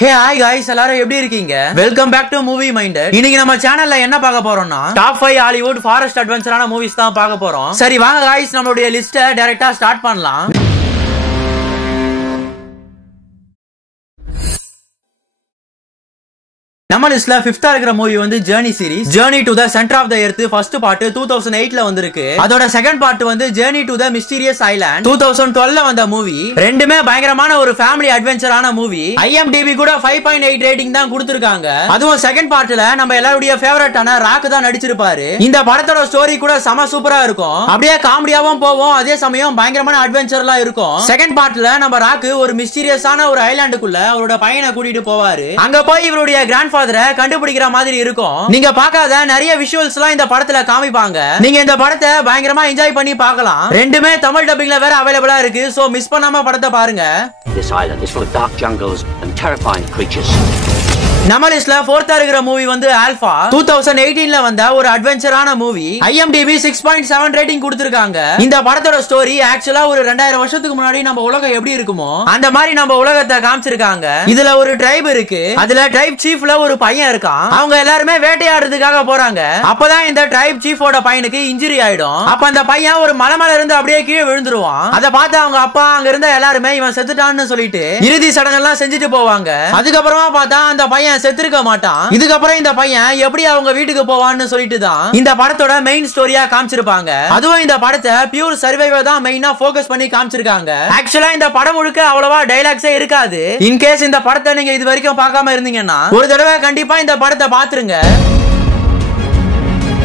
Hey hi guys, எல்லாரும் எப்படி இருக்கீங்க? Welcome back to Movie Minded. இன்னைக்கு நம்ம சேனல்ல என்ன பார்க்க போறோம்னா டாப் 5 ஹாலிவுட் ஃபாரஸ்ட் அட்வென்ச்சரான மூவிஸ் தான் பார்க்க போறோம். சரி வாங்க guys, நம்மளுடைய லிஸ்ட்டை டைரக்டா ஸ்டார்ட் பண்ணலாம். நம்ம லிஸ்ட்ல 5th இருக்கிற மூவி வந்து journey series. Journey to the centre of the earth first part 2008ல வந்திருக்கு. அதோட செகண்ட் பார்ட் வந்து journey to the mysterious island 2012ல வந்த மூவி. ரெண்டுமே பயங்கரமான ஒரு ஃபேமிலி அட்வென்ச்சரான மூவி. IMDb கூட 5.8 ரேட்டிங் தான் கொடுத்திருக்காங்க. அதுவும் செகண்ட் பார்ட்ல நம்ம எல்லாருடைய ஃபேவரட்டான ராக் தான் நடிச்சிருப்பாரு. இந்த படத்தோட ஸ்டோரி கூட செம சூப்பரா இருக்கும். அப்படியே காமெடியாவும் போவோம், அதே சமயம் பயங்கரமான அட்வென்ச்சர்லாம் இருக்கும். செகண்ட் பார்ட்ல நம்ம ராக் ஒரு மிஸ்டீரியஸான ஒரு ஐலாண்டுக்குள்ள அவரோட பையனை கூட்டிட்டு போவாரு. அங்க போய் இவருடைய கிராண்ட் கண்டுபிடிக்கிற மாதிரி இருக்கும். நீங்க பார்க்காத நிறைய விஷுவல்ஸ் எல்லாம் இந்த படத்துல காமிப்பாங்க. நீங்க இந்த படத்தை பயங்கரமா என்ஜாய் பண்ணி பார்க்கலாம். ரெண்டுமே தமிழ் டப்பிங்ல வேற அவைலபிளா இருக்கு. சோ மிஸ் பண்ணாம படத்தை பாருங்க. This island is full of dark jungles and terrifying creatures. நம்ம லிஸ்ட்ல 4th இருக்கிற மூவி வந்து ஆல்பா 2018ல வந்த ஒரு அட்வென்ச்சரான மூவி. IMDb 6.7 ரேட்டிங் கொடுத்திருக்காங்க. இந்த படத்தோட ஸ்டோரி ஆக்சுவலா ஒரு 2000 வருஷத்துக்கு முன்னாடி நம்ம உலகம் எப்படி இருக்குமோ அந்த மாதிரி நம்ம உலகத்தை காமிச்சிருக்காங்க. இதுல ஒரு ட்ரைப் இருக்கு. அதுல ட்ரைப் சீஃப்ல ஒரு பையன் இருக்கான். அவங்க எல்லாருமே வேட்டையாடுறதுக்காக போறாங்க. அப்பதான் இந்த ட்ரைப் சீஃபோட பையனுக்கு இன்ஜுரி ஆயிடும். அப்ப அந்த பையன் ஒரு மலை மேல இருந்து அப்படியே கீழே விழுந்துருவான். அதை பார்த்து அவங்க அப்பா அங்க இருந்த எல்லாருமே இவன் செத்துட்டான்னு சொல்லிட்டு இறுதி சடங்கெல்லாம் செஞ்சுட்டு போவாங்க. அதுக்கப்புறமா பார்த்தா அந்த பையன் செத்துருக்க மாட்டான். இதுக்கப்புறம் இந்த பையன் எப்படி அவங்க வீட்டுக்கு போவான்னு சொல்லிட்டு தான் இந்த படத்தோட மெயின் ஸ்டோரியா காமிச்சிருப்பாங்க. அதுவும் இந்த படத்தை பியூர் சர்வைவர் தான் மெயினா ஃபோக்கஸ் பண்ணி காமிச்சிருக்காங்க. ஆக்சுவலா இந்த படம் முழுக்க அவ்வளவா டைலாக்ஸே இருக்காது. இன்கேஸ் இந்த படத்தை நீங்க இது வரைக்கும் பார்க்காம இருந்தீங்கன்னா ஒரு தடவை கண்டிப்பா இந்த படத்தை பாத்துருங்க.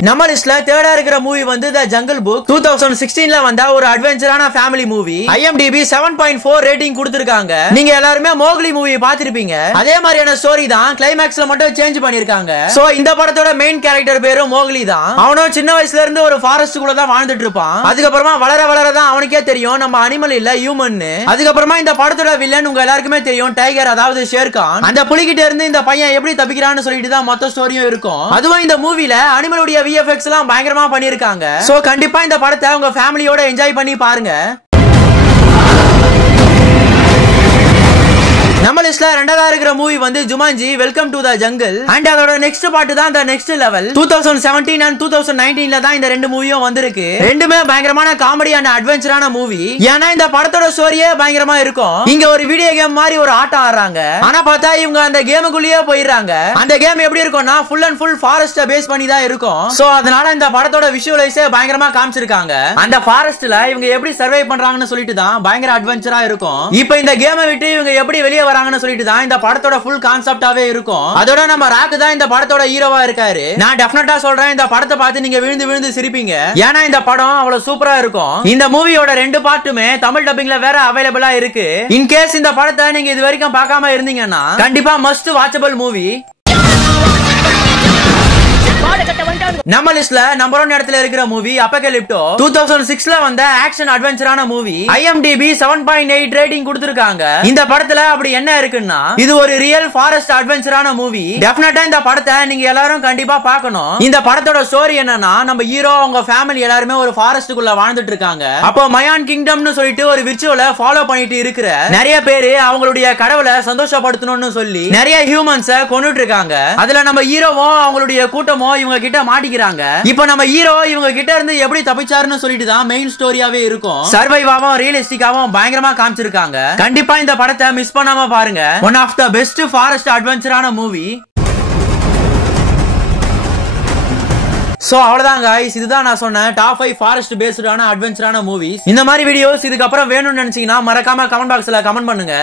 நம்ம லிஸ்ட்ல 3rd இருக்கிற மூவி வந்து தி ஜங்கிள் புக் 2016ல வந்த ஒரு அட்வென்ச்சரான ஃபேமிலி மூவி. IMDb 7.4 ரேட்டிங் கொடுத்திருக்காங்க. நீங்க எல்லாரும் மோக்லி மூவி பாத்திருப்பீங்க. அதே மாதிரியான ஸ்டோரி தான் கிளைமாக்ஸ்ல மட்டும் சேஞ்ச் பண்ணிருக்காங்க. சோ இந்த படத்தோட மெயின் கேரக்டர் பேரும் மோக்லி தான். அவனும் சின்ன வயசுல இருந்து ஒரு ஃபாரஸ்டுக்குள்ள தான் வாழ்ந்துட்டு இருப்பான். அதுக்கப்புறமா வளர வளர தான் அவனுக்கே தெரியும் நம்ம அனிமல் இல்ல ஹியூமன். அதுக்கப்புறமா இந்த படத்தோட வில்லன் உங்க எல்லாருக்குமே தெரியும், டைகர், அதாவது ஷேர்கான். அந்த புலிகிட்ட இருந்து இந்த பையன் எப்படி தப்பிக்கிறான்னு சொல்லிட்டு தான் மொத்த ஸ்டோரியும் இருக்கும். அதுவும் இந்த மூவில அனிமலுடைய VFX எல்லாம் பயங்கரமா பண்ணிருக்காங்க. சோ கண்டிப்பா இந்த படத்தை உங்க ஃபேமிலியோட என்ஜாய் பண்ணி பாருங்க. நம்ம லிஸ்ட்ல 2வது இருக்கிற மூவி வந்து Jumanji welcome to the jungle. And அதோட நெக்ஸ்ட் பார்ட் தான் தி நெக்ஸ்ட் லெவல் 2017 and 2019ல தான் இந்த ரெண்டு மூவியும் வந்திருக்கு. ரெண்டுமே பயங்கரமான காமெடி அண்ட் அட்வென்ச்சரான மூவி. ஏன்னா இந்த படத்தோட ஸ்டோரியே பயங்கரமா இருக்கும். இங்க ஒரு வீடியோ கேம் மாதிரி ஒரு ஆட்டம் ஆடுறாங்க. ஆனா பார்த்தா இவங்க அந்த கேமுக்குள்ளேயே போயிடுறாங்க. அந்த கேம் எப்படி இருக்கும்னா full and full forest base பண்ணி தான் இருக்கும். சோ அதனால இந்த படத்தோட விஷுவலைஸே பயங்கரமா காமிச்சிருக்காங்க. அந்த ஃபாரஸ்ட்ல இவங்க எப்படி சர்வை பண்றாங்கன்னு சொல்லிட்டு தான் பயங்கர அட்வென்ச்சரா இருக்கும். இப்போ இந்த கேமை விட்டு இவங்க எப்படி வெளியே வராங்கன்னு சொல்லிட்டு தான் இந்த படத்தோட ஃபுல் கான்செப்டாவே இருக்கும். அதோட நம்ம ராக் தான் இந்த படத்தோட ஹீரோவா இருக்காரு. நான் டெஃபினட்டா சொல்றேன், இந்த படத்தை பார்த்து நீங்க விழுந்து விழுந்து சிரிப்பீங்க. ஏன்னா இந்த படம் அவ்வளவு சூப்பரா இருக்கும். இந்த மூவியோட 2 பார்ட்டுமே தமிழ் டப்பிங்ல வேற அவைலபிளா இருக்கு. இன்கேஸ் இந்த படத்தை நீங்க இது வரைக்கும் பார்க்காம இருந்தீங்கன்னா கண்டிப்பா மஸ்ட் வாட்சபிள் மூவி. நம்ம லிஸ்ட்ல நம்பர் 1 இடத்துல இருக்கிற மூவி அப்போகலிப்டோ 2006ல வந்த ஆக்ஷன் அட்வென்ச்சரான மூவி. IMDb 7.8 ரேட்டிங் கொடுத்திருக்காங்க. இந்த படத்துல அப்படி என்ன இருக்குன்னா இது ஒரு ரியல் ஃபாரஸ்ட் அட்வென்ச்சரான மூவி. டெஃபினட்டா இந்த படத்தை நீங்க எல்லாரும் கண்டிப்பா பார்க்கணும். இந்த படத்தோட ஸ்டோரி என்னன்னா நம்ம ஹீரோ அவங்க ஃபேமிலி எல்லாருமே ஒரு ஃபாரஸ்டுக்குள்ள வாழ்ந்துட்டு இருக்காங்க. அப்போ மயான் கிங்டம்னு சொல்லிட்டு ஒரு விர்ச்சுவலை ஃபாலோ பண்ணிட்டு இருக்கிற நிறைய பேரு அவங்களுடைய கடவுளை சந்தோஷப்படுத்தணும்னு சொல்லி நிறைய ஹியூமன்ஸை கொன்னுட்டு இருக்காங்க. அதுல நம்ம ஹீரோவும் அவங்களுடைய கூட்டமோ இவங்க கிட்ட மாட்டிக்கிறாங்க. இப்போ நம்ம ஹீரோ இவங்க கிட்ட இருந்து எப்படி தப்பிச்சாருன்னு சொல்லிட்டு தான் மெயின் ஸ்டோரியாவே இருக்கும். சர்வைவாவும் ரியலிஸ்டிக்காவும் பயங்கரமா காமிச்சிருக்காங்க. கண்டிப்பா இந்த படத்தை மிஸ் பண்ணாம பாருங்க. One of the best forest அட்வென்ச்சரான மூவி. சோ அவ்வளவுதான் गाइस, இதுதான் நான் சொன்ன டாப் 5 ஃபாரஸ்ட் பேஸ்டான அட்வென்ச்சரான மூவிஸ். இந்த மாதிரி வீடியோஸ் இதுக்கு அப்புறம் வேணும்னு நினைச்சீங்கன்னா மறக்காம கமெண்ட் பாக்ஸ்ல கமெண்ட் பண்ணுங்க.